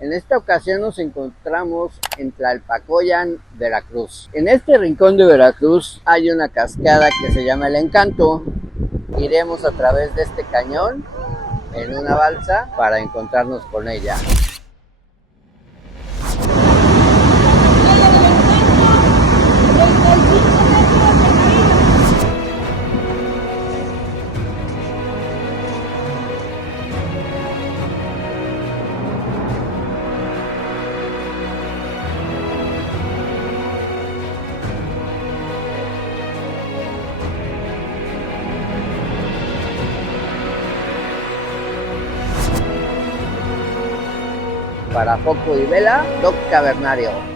En esta ocasión nos encontramos en Tlalpacoyan, Veracruz. En este rincón de Veracruz hay una cascada que se llama El Encanto. Iremos a través de este cañón en una balsa para encontrarnos con ella. Para foco y vela, Doc Cavernario.